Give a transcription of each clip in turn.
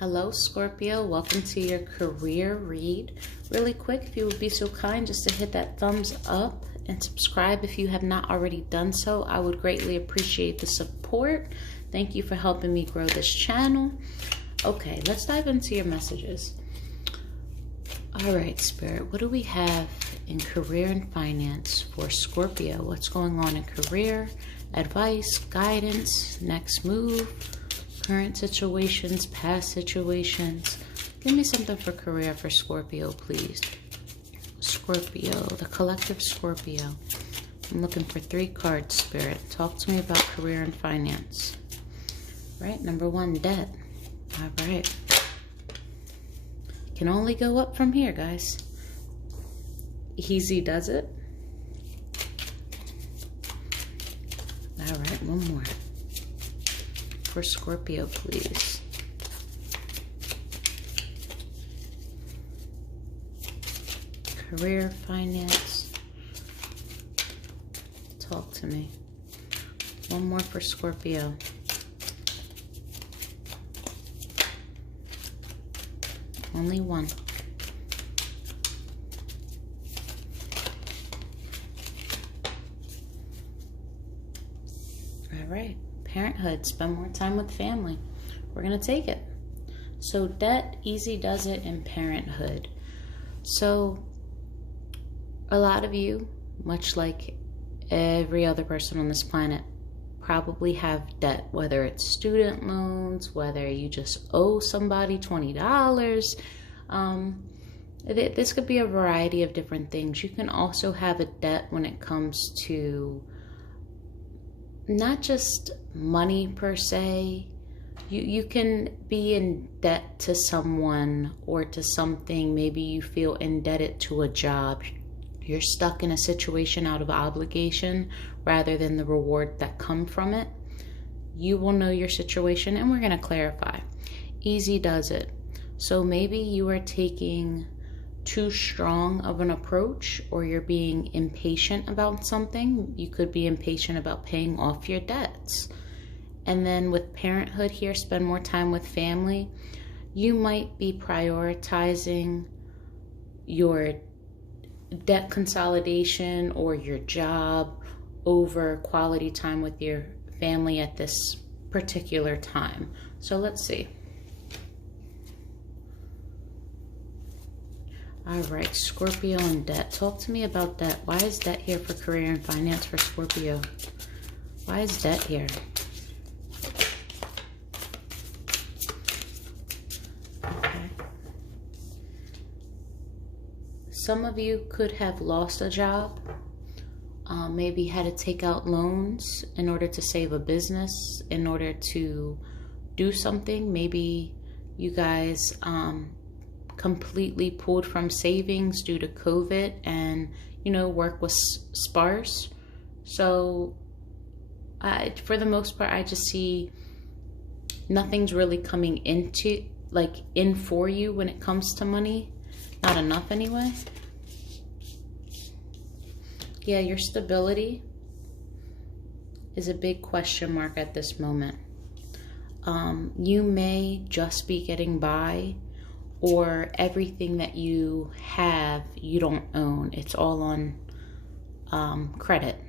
Hello, Scorpio. Welcome to your career read. Really quick, if you would be so kind just to hit that thumbs up and subscribe if you have not already done so. I would greatly appreciate the support. Thank you for helping me grow this channel. Okay, let's dive into your messages. All right, Spirit, what do we have in career and finance for Scorpio? What's going on in career, advice, guidance, next move, current situations, past situations? Give me something for career for Scorpio, please. Scorpio, the collective Scorpio. I'm looking for 3 cards, Spirit. Talk to me about career and finance. Right, number 1, debt. All right. Can only go up from here, guys. Easy does it. All right, one more. For Scorpio, please. Career, finance. Talk to me. One more for Scorpio. Only one. All right. Parenthood. Spend more time with family. We're going to take it. So debt, easy does it, and parenthood. So a lot of you, much like every other person on this planet, probably have debt, whether it's student loans, whether you just owe somebody $20. This could be a variety of different things. You can also have a debt when it comes to not just money per se. You can be in debt to someone or to something. Maybe you feel indebted to a job. You're stuck in a situation out of obligation rather than the reward that comes from it. You will know your situation, and we're going to clarify. Easy does it. So maybe you are taking too strong of an approach, or you're being impatient about something. You could be impatient about paying off your debts. And then with parenthood here, spend more time with family. You might be prioritizing your debt consolidation or your job over quality time with your family at this particular time. So let's see. All right, Scorpio and debt. Talk to me about debt. Why is debt here for career and finance for Scorpio? Why is debt here? Okay. Some of you could have lost a job, maybe had to take out loans in order to save a business, in order to do something. Maybe you guys completely pulled from savings due to COVID, and work was sparse. So for the most part, I just see nothing's really coming in for you when it comes to money. Not enough anyway. Yeah, your stability is a big question mark at this moment. You may just be getting by, or everything that you have, you don't own. It's all on credit.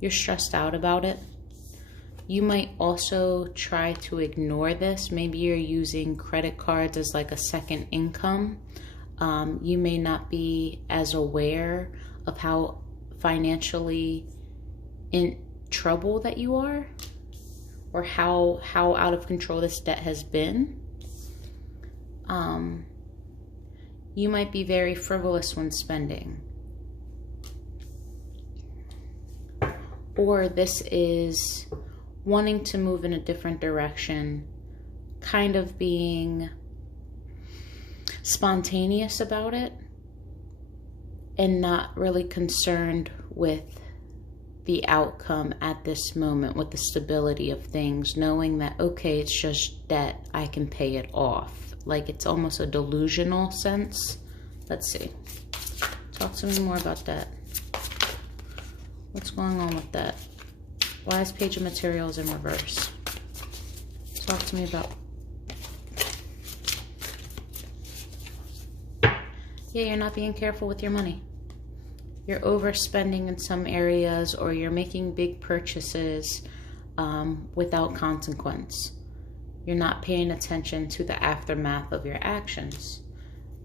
You're stressed out about it. You might also try to ignore this. Maybe you're using credit cards as like a second income. You may not be as aware of how financially in trouble that you are, or how out of control this debt has been. You might be very frivolous when spending. Or this is wanting to move in a different direction, kind of being spontaneous about it, and not really concerned with the outcome at this moment, with the stability of things, knowing that, okay, it's just debt, I can pay it off. Like it's almost a delusional sense. Let's see. Talk to me more about that. What's going on with that? Why is Page of Materials in reverse? Talk to me about Yeah, you're not being careful with your money. You're overspending in some areas, or you're making big purchases without consequence. You're not paying attention to the aftermath of your actions.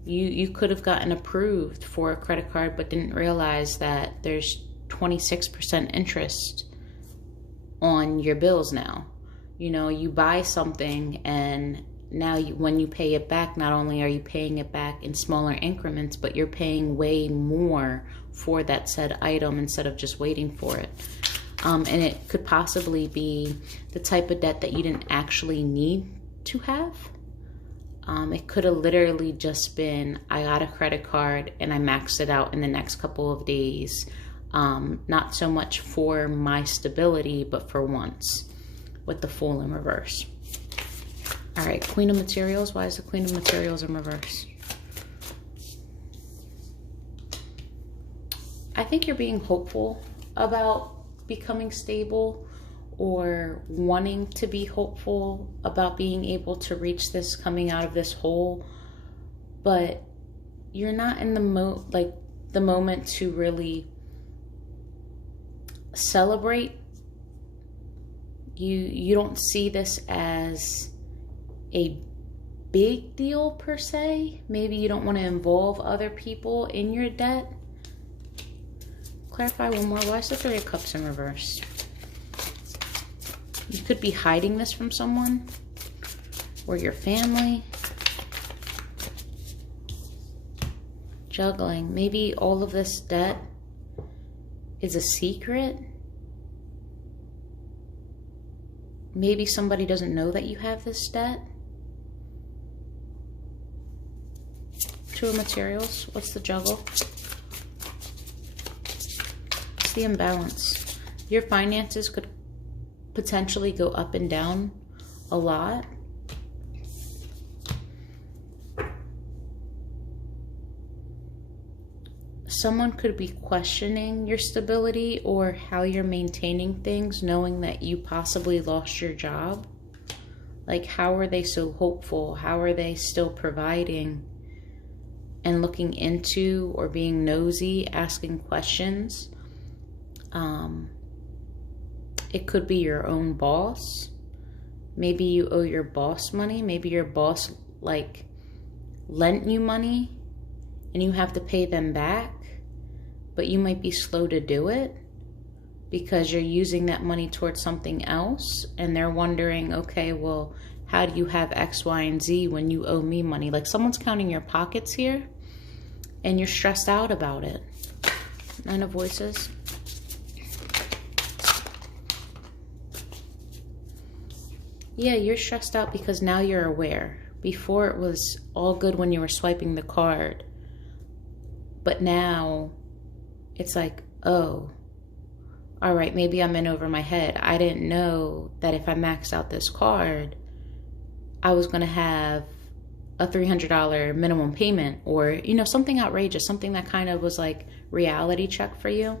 You could have gotten approved for a credit card but didn't realize that there's 26% interest on your bills now. You know, you buy something and now when you pay it back, not only are you paying it back in smaller increments, but you're paying way more for that said item instead of just waiting for it. And it could possibly be the type of debt that you didn't actually need to have. It could have literally just been, I got a credit card and I maxed it out in the next couple of days. Not so much for my stability, but for once, with the Fool in reverse. All right, Queen of Materials. Why is the Queen of Materials in reverse? I think you're being hopeful about becoming stable, or wanting to be hopeful about being able to reach this, coming out of this hole, but you're not in the moment to really celebrate. You don't see this as a big deal per se. Maybe you don't want to involve other people in your debt. Clarify one more. Why is the Three of Cups in reverse? You could be hiding this from someone or your family. Juggling. Maybe all of this debt is a secret. Maybe somebody doesn't know that you have this debt. Two of Materials. What's the juggle? It's the imbalance. Your finances could potentially go up and down a lot. Someone could be questioning your stability or how you're maintaining things, knowing that you possibly lost your job. Like, how are they so hopeful? How are they still providing and looking into or being nosy, asking questions? It could be your own boss. Maybe you owe your boss money. Maybe your boss lent you money and you have to pay them back, but you might be slow to do it because you're using that money towards something else, and they're wondering, okay, well, how do you have X, Y, and Z when you owe me money? Like, someone's counting your pockets here and you're stressed out about it. Nine of Voices. Yeah, you're stressed out because now you're aware. Before it was all good when you were swiping the card. But now it's like, oh, all right, maybe I'm in over my head. I didn't know that if I maxed out this card, I was going to have a $300 minimum payment, or, you know, something outrageous, something that kind of was like reality check for you.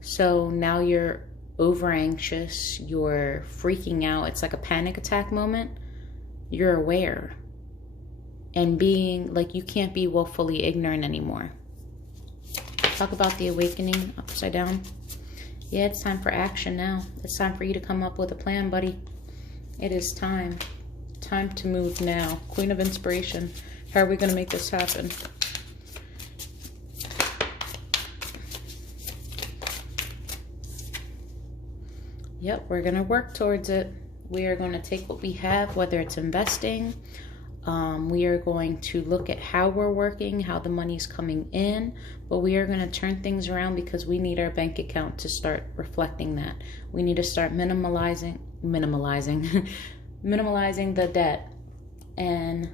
So now you're over anxious, you're freaking out. It's like a panic attack moment. You're aware and being like, you can't be willfully ignorant anymore. Talk about the awakening upside down. Yeah, it's time for action now. It's time for you to come up with a plan, buddy. It is time. Time to move now. Queen of Inspiration. How are we going to make this happen? Yep, we're going to work towards it. We are going to take what we have, whether it's investing. We are going to look at how we're working, how the money's coming in, but we are going to turn things around because we need our bank account to start reflecting that. We need to start minimalizing the debt and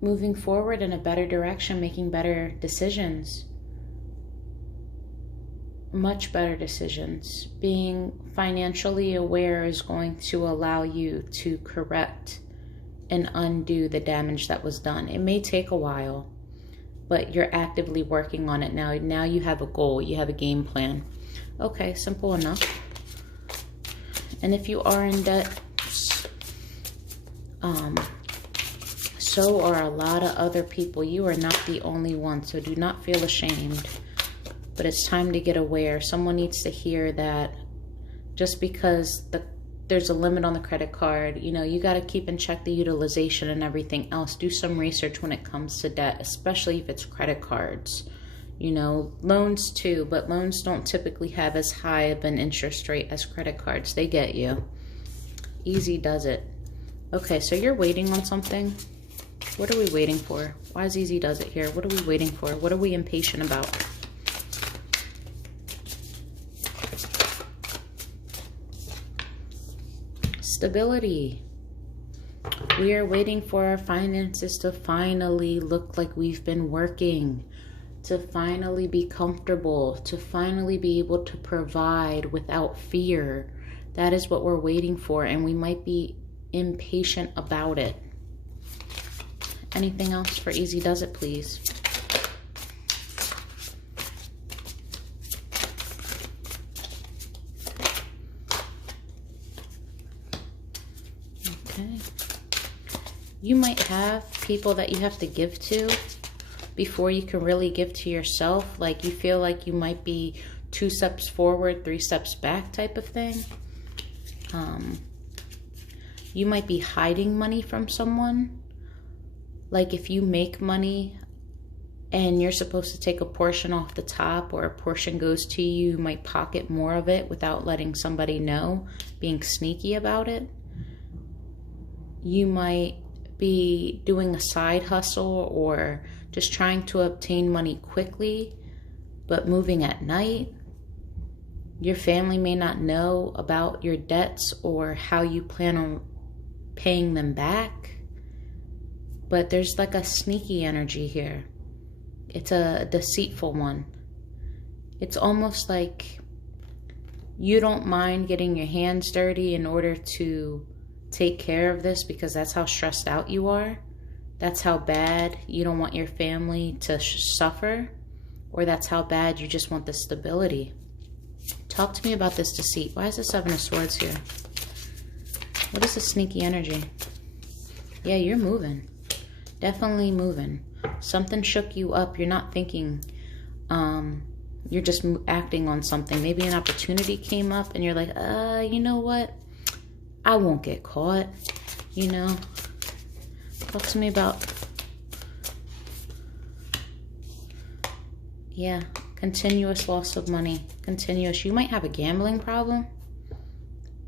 moving forward in a better direction, making better decisions. Much better decisions. Being financially aware is going to allow you to correct and undo the damage that was done. It may take a while, but you're actively working on it now. Now you have a goal, you have a game plan. Okay, simple enough. And if you are in debt, So are a lot of other people. You are not the only one, so do not feel ashamed. But it's time to get aware. Someone needs to hear that just because there's a limit on the credit card, you know, you got to keep in check the utilization and everything else. Do some research when it comes to debt, especially if it's credit cards. You know, loans too, but loans don't typically have as high of an interest rate as credit cards. They get you. Easy does it. Okay, so you're waiting on something. What are we waiting for? Why is Easy does it here? What are we waiting for? What are we impatient about? Stability. We are waiting for our finances to finally look like we've been working, to finally be comfortable, to finally be able to provide without fear. That is what we're waiting for, and we might be impatient about it. Anything else for Easy Does It, please? Okay. You might have people that you have to give to before you can really give to yourself. Like you feel like you might be 2 steps forward, 3 steps back type of thing. You might be hiding money from someone. Like if you make money and you're supposed to take a portion off the top, or a portion goes to you, you might pocket more of it without letting somebody know, being sneaky about it. You might be doing a side hustle or just trying to obtain money quickly, but moving at night. Your family may not know about your debts or how you plan on paying them back, but there's like a sneaky energy here. It's a deceitful one. It's almost like you don't mind getting your hands dirty in order to take care of this because that's how stressed out you are. That's how bad you don't want your family to suffer, or that's how bad you just want the stability. Talk to me about this deceit. Why is the 7 of Swords here? What is the sneaky energy? Yeah, you're moving. Definitely moving. Something shook you up. You're not thinking. You're just acting on something. Maybe an opportunity came up and you're like, you know what? I won't get caught. You know? Talk to me about... Yeah. Continuous loss of money. Continuous. You might have a gambling problem.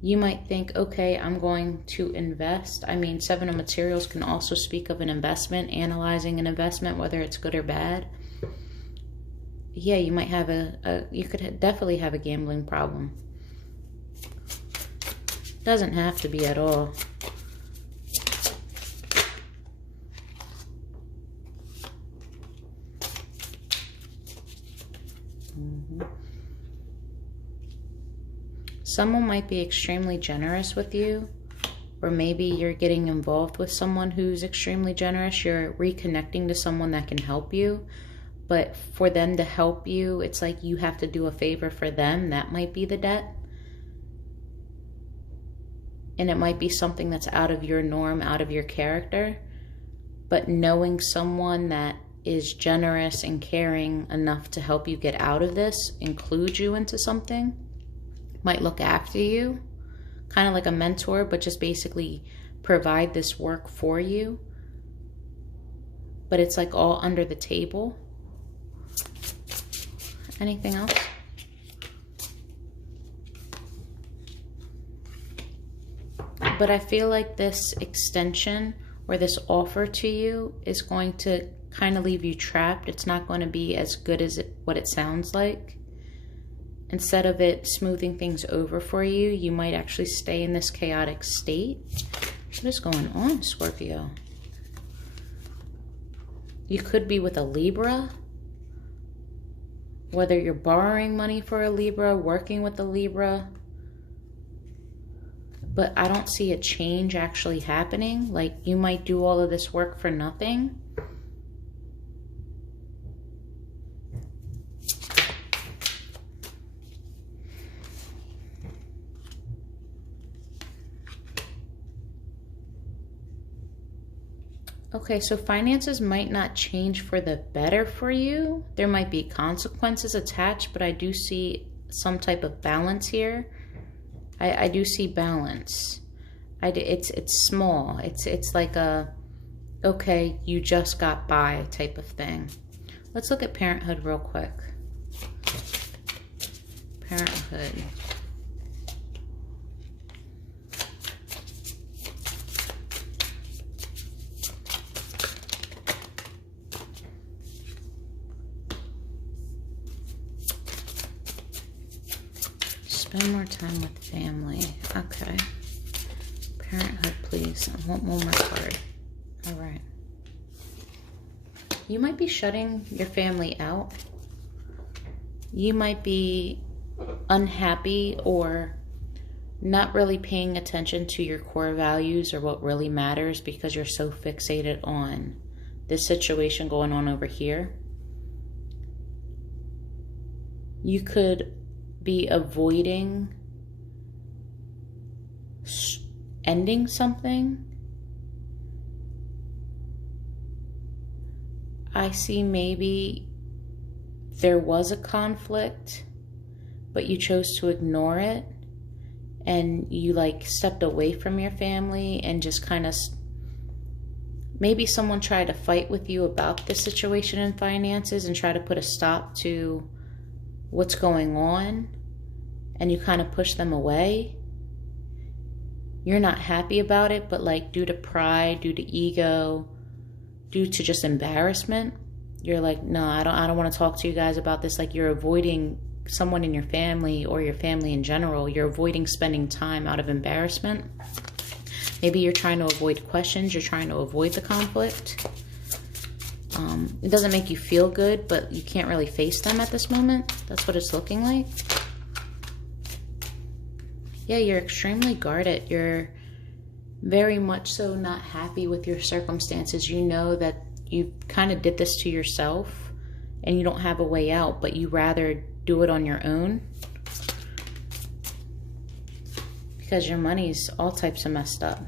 You might think, okay, I'm going to invest. I mean, 7 of Materials can also speak of an investment, analyzing an investment, whether it's good or bad. Yeah, you might have you could definitely have a gambling problem. Doesn't have to be at all. Someone might be extremely generous with you, or maybe you're getting involved with someone who's extremely generous. You're reconnecting to someone that can help you, but for them to help you, it's like you have to do a favor for them. That might be the debt. And it might be something that's out of your norm, out of your character. But knowing someone that is generous and caring enough to help you get out of this, include you into something, might look after you, kind of like a mentor, but just basically provide this work for you. But it's like all under the table. Anything else? But I feel like this extension or this offer to you is going to kind of leave you trapped. It's not going to be as good as what it sounds like. Instead of it smoothing things over for you, you might actually stay in this chaotic state. What is going on, Scorpio? You could be with a Libra. Whether you're borrowing money for a Libra, working with a Libra. But I don't see a change actually happening. Like you might do all of this work for nothing. Okay, so finances might not change for the better for you. There might be consequences attached, but I do see some type of balance here. I do see balance. It's small. It's like a, okay, you just got by type of thing. Let's look at parenthood real quick. Parenthood. Spend more time with family. Okay. Parenthood, please. I want one more card. All right. You might be shutting your family out. You might be unhappy or not really paying attention to your core values or what really matters because you're so fixated on this situation going on over here. You could be avoiding ending something. I see maybe there was a conflict, but you chose to ignore it and you like stepped away from your family and just kind of, maybe someone tried to fight with you about the situation in finances and try to put a stop to what's going on, and you kind of push them away. You're not happy about it, but like due to pride, due to ego, due to just embarrassment, you're like, no, I don't want to talk to you guys about this. Like you're avoiding someone in your family or your family in general. You're avoiding spending time out of embarrassment. Maybe you're trying to avoid questions. You're trying to avoid the conflict. It doesn't make you feel good, but you can't really face them at this moment. That's what it's looking like. Yeah, you're extremely guarded. You're very much so not happy with your circumstances. You know that you kind of did this to yourself and you don't have a way out, but you rather do it on your own because your money's all types of messed up.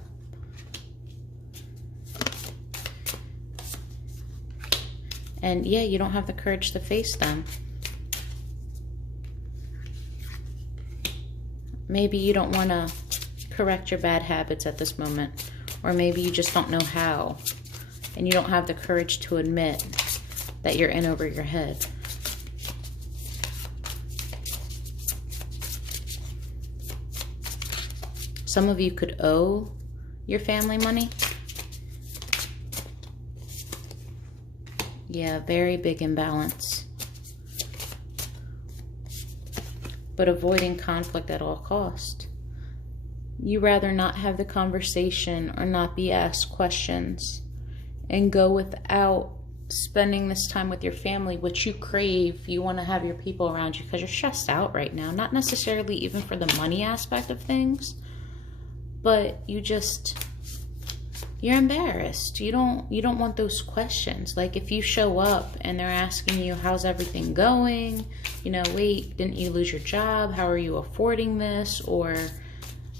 And yeah, you don't have the courage to face them. Maybe you don't want to correct your bad habits at this moment, or maybe you just don't know how, and you don't have the courage to admit that you're in over your head. Some of you could owe your family money. Yeah, very big imbalance. But avoiding conflict at all cost. You rather not have the conversation or not be asked questions and go without spending this time with your family, which you crave. You want to have your people around you because you're stressed out right now. Not necessarily even for the money aspect of things, but you're embarrassed. You don't want those questions. Like if you show up and they're asking you, how's everything going? You know, wait, didn't you lose your job? How are you affording this? Or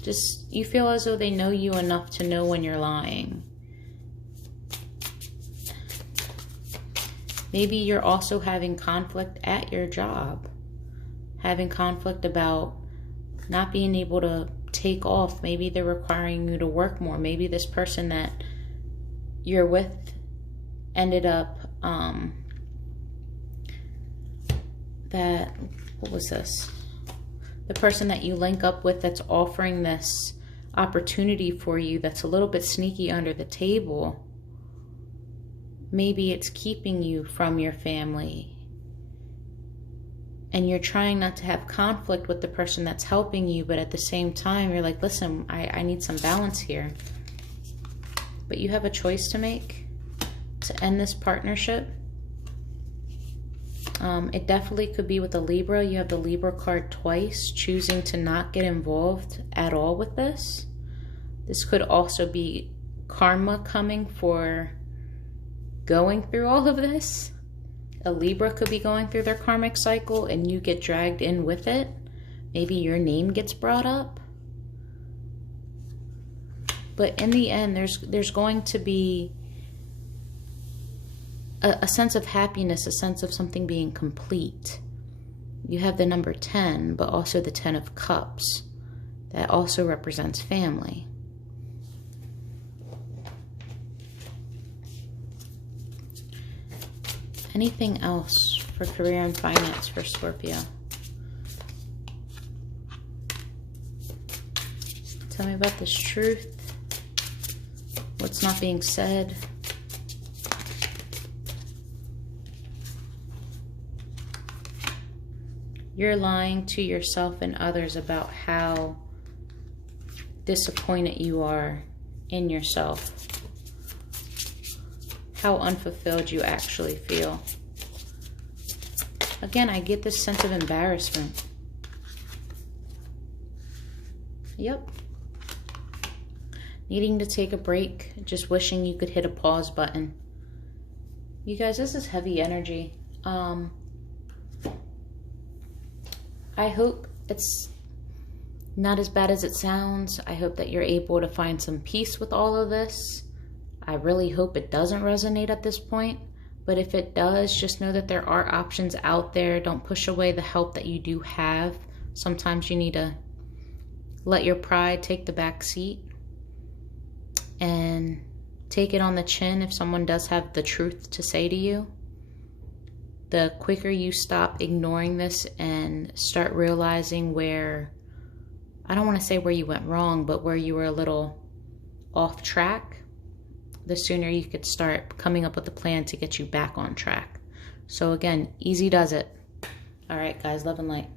just, you feel as though they know you enough to know when you're lying. Maybe you're also having conflict at your job. Having conflict about not being able to take off. Maybe they're requiring you to work more. Maybe this person that you're with ended up what was this? The person that you link up with that's offering this opportunity for you that's a little bit sneaky under the table. Maybe it's keeping you from your family. And you're trying not to have conflict with the person that's helping you, but at the same time, you're like, listen, I need some balance here. But you have a choice to make to end this partnership. It definitely could be with a Libra. You have the Libra card twice, choosing to not get involved at all with this. This could also be karma coming for going through all of this. A Libra could be going through their karmic cycle and you get dragged in with it. Maybe your name gets brought up. But in the end, there's going to be a sense of happiness, a sense of something being complete. You have the number 10, but also the 10 of Cups. That also represents family. Anything else for career and finance for Scorpio? Tell me about this truth. What's not being said? You're lying to yourself and others about how disappointed you are in yourself. How unfulfilled you actually feel. Again, I get this sense of embarrassment. Yep. Needing to take a break. Just wishing you could hit a pause button. You guys, this is heavy energy. I hope it's not as bad as it sounds. I hope that you're able to find some peace with all of this. I really hope it doesn't resonate at this point. But if it does, just know that there are options out there. Don't push away the help that you do have. Sometimes you need to let your pride take the back seat and take it on the chin if someone does have the truth to say to you. The quicker you stop ignoring this and start realizing where, I don't want to say where you went wrong, but where you were a little off track, the sooner you could start coming up with a plan to get you back on track. So again, easy does it. All right, guys, love and light.